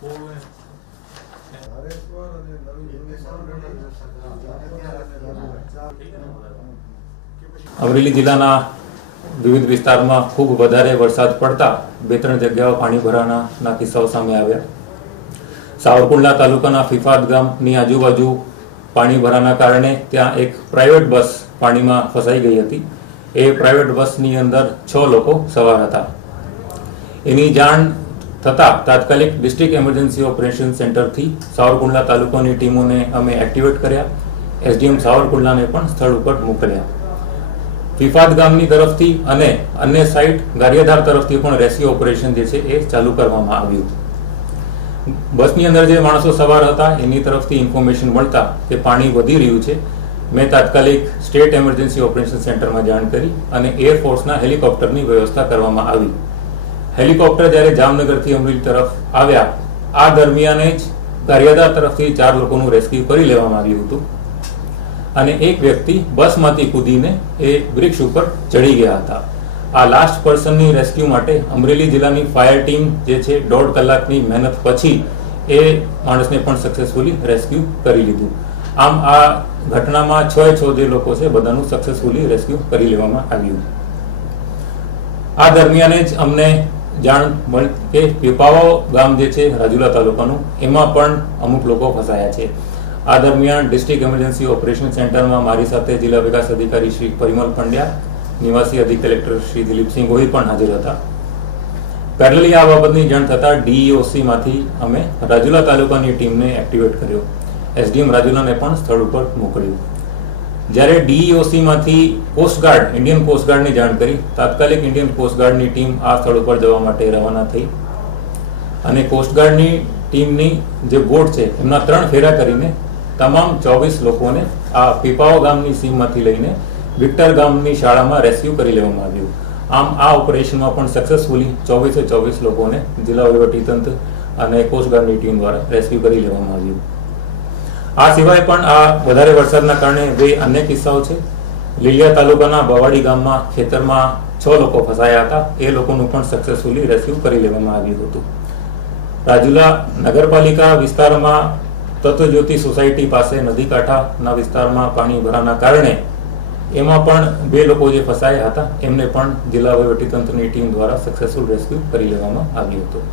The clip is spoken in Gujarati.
કોવે અમરેલી જિલ્લાના વિવિધ વિસ્તારમાં ખૂબ વધારે વરસાદ પડતા બે ત્રણ જગ્યાઓ પાણી ભરાણાના કિસ્સાઓ સામે આવ્યા સાવરકુંડલા તાલુકાના ફિફાદ ગામની આજુબાજુ પાણી ભરાના કારણે ત્યાં એક પ્રાઇવેટ બસ પાણીમાં ફસાઈ ગઈ હતી એ પ્રાઇવેટ બસની અંદર છ લોકો સવાર હતા એની જાણ થતાં તાત્કાલિક ડિસ્ટ્રિક્ટ એમર્જન્સી ઓપરેશન સેન્ટરથી સાવરકુંડલા તાલુકાની ટીમોને અમે એક્ટિવેટ કર્યા એસડીએમ સાવરકુંડલાને પણ સ્થળ ઉપર મોકલ્યા ફિફાદ ગામની તરફથી અને અન્ય સાઇટ ગારિયાધાર તરફથી પણ રેસ્ક્યુ ઓપરેશન જે છે એ ચાલુ કરવામાં આવ્યું બસની અંદર જે માણસો સવાર હતા એની તરફથી ઇન્ફોર્મેશન મળતા કે પાણી વધી રહ્યું છે મેં તાત્કાલિક સ્ટેટ એમર્જન્સી ઓપરેશન સેન્ટરમાં જાણ કરી અને એરફોર્સના હેલિકોપ્ટરની વ્યવસ્થા કરવામાં આવી હેલિકોપ્ટર જ્યારે જામનગરથી અમરેલી તરફ આવ્યા આ દરમિયાને જ ગારિયાદા તરફથી ચાર લોકોનું રેસ્ક્યુ કરી લેવામાં આવ્યું હતું અને એક વ્યક્તિ બસમાંથી કૂદીને એ વૃક્ષ ઉપર ચડી ગયા હતા આ લાસ્ટ પર્સનની રેસ્ક્યુ માટે અમરેલી જિલ્લાની ફાયર ટીમ જે છે દોઢ કલાકની મહેનત પછી એ માણસને પણ સક્સેસફુલી રેસ્ક્યુ કરી લીધું આમ આ ઘટનામાં છ છ જે લોકો છે બધાનું સક્સેસફુલી રેસ્ક્યુ કરી લેવામાં આવ્યું આ દરમિયાન જ અમને જાણ મળી કે પીપાવાઓ ગામ જે છે રાજુલા તાલુકાનું એમાં પણ અમુક લોકો ફસાયા છે આ દરમિયાન ડિસ્ટ્રિક્ટ એમર્જન્સી ઓપરેશન સેન્ટરમાં મારી સાથે જિલ્લા વિકાસ અધિકારી શ્રી પરિમલ પંડ્યા નિવાસી અધિક કલેક્ટર શ્રી દિલીપસિંહ ગોહિલ પણ હાજર હતા પેરેલી આ બાબતની જાણ થતાં ડીઈઓસીમાંથી અમે રાજુલા તાલુકાની ટીમને એક્ટિવેટ કર્યો એસડીએમ રાજુલાને પણ સ્થળ ઉપર મોકલ્યું જ્યારે ડીઈઓસીમાંથી કોસ્ટગાર્ડ ઇન્ડિયન કોસ્ટગાર્ડની જાણ કરી તાત્કાલિક ઇન્ડિયન કોસ્ટગાર્ડની ટીમ આ સ્થળ ઉપર જવા માટે રવાના થઈ અને કોસ્ટગાર્ડની ટીમની જે બોટ છે એમના ત્રણ ફેરા કરીને તમામ ચોવીસ લોકોને આ પીપાઓ ગામની સીમમાંથી લઈને વિક્ટર ગામની શાળામાં રેસ્ક્યુ કરી લેવામાં આવ્યું આમ આ ઓપરેશનમાં પણ સક્સેસફુલી ચોવીસે ચોવીસ લોકોને જિલ્લા વહીવટીતંત્ર અને કોસ્ટગાર્ડની ટીમ દ્વારા રેસ્ક્યુ કરી લેવામાં આવ્યું આ સિવાય પણ આ વધારે વરસાદના કારણે બે અન્ય કિસ્સાઓ છે લીલિયા તાલુકાના બવાડી ગામમાં ખેતરમાં છ લોકો ફસાયા હતા એ લોકોનું પણ સક્સેસફુલી રેસ્ક્યુ કરી લેવામાં આવ્યું હતું રાજુલા નગરપાલિકા વિસ્તારમાં તત્વજ્યોતિ સોસાયટી પાસે નદી કાંઠાના વિસ્તારમાં પાણી ભરાના કારણે એમાં પણ બે લોકો જે ફસાયા હતા એમને પણ જિલ્લા વહીવટીતંત્રની ટીમ દ્વારા સક્સેસફુલ રેસ્ક્યુ કરી લેવામાં આવ્યું હતું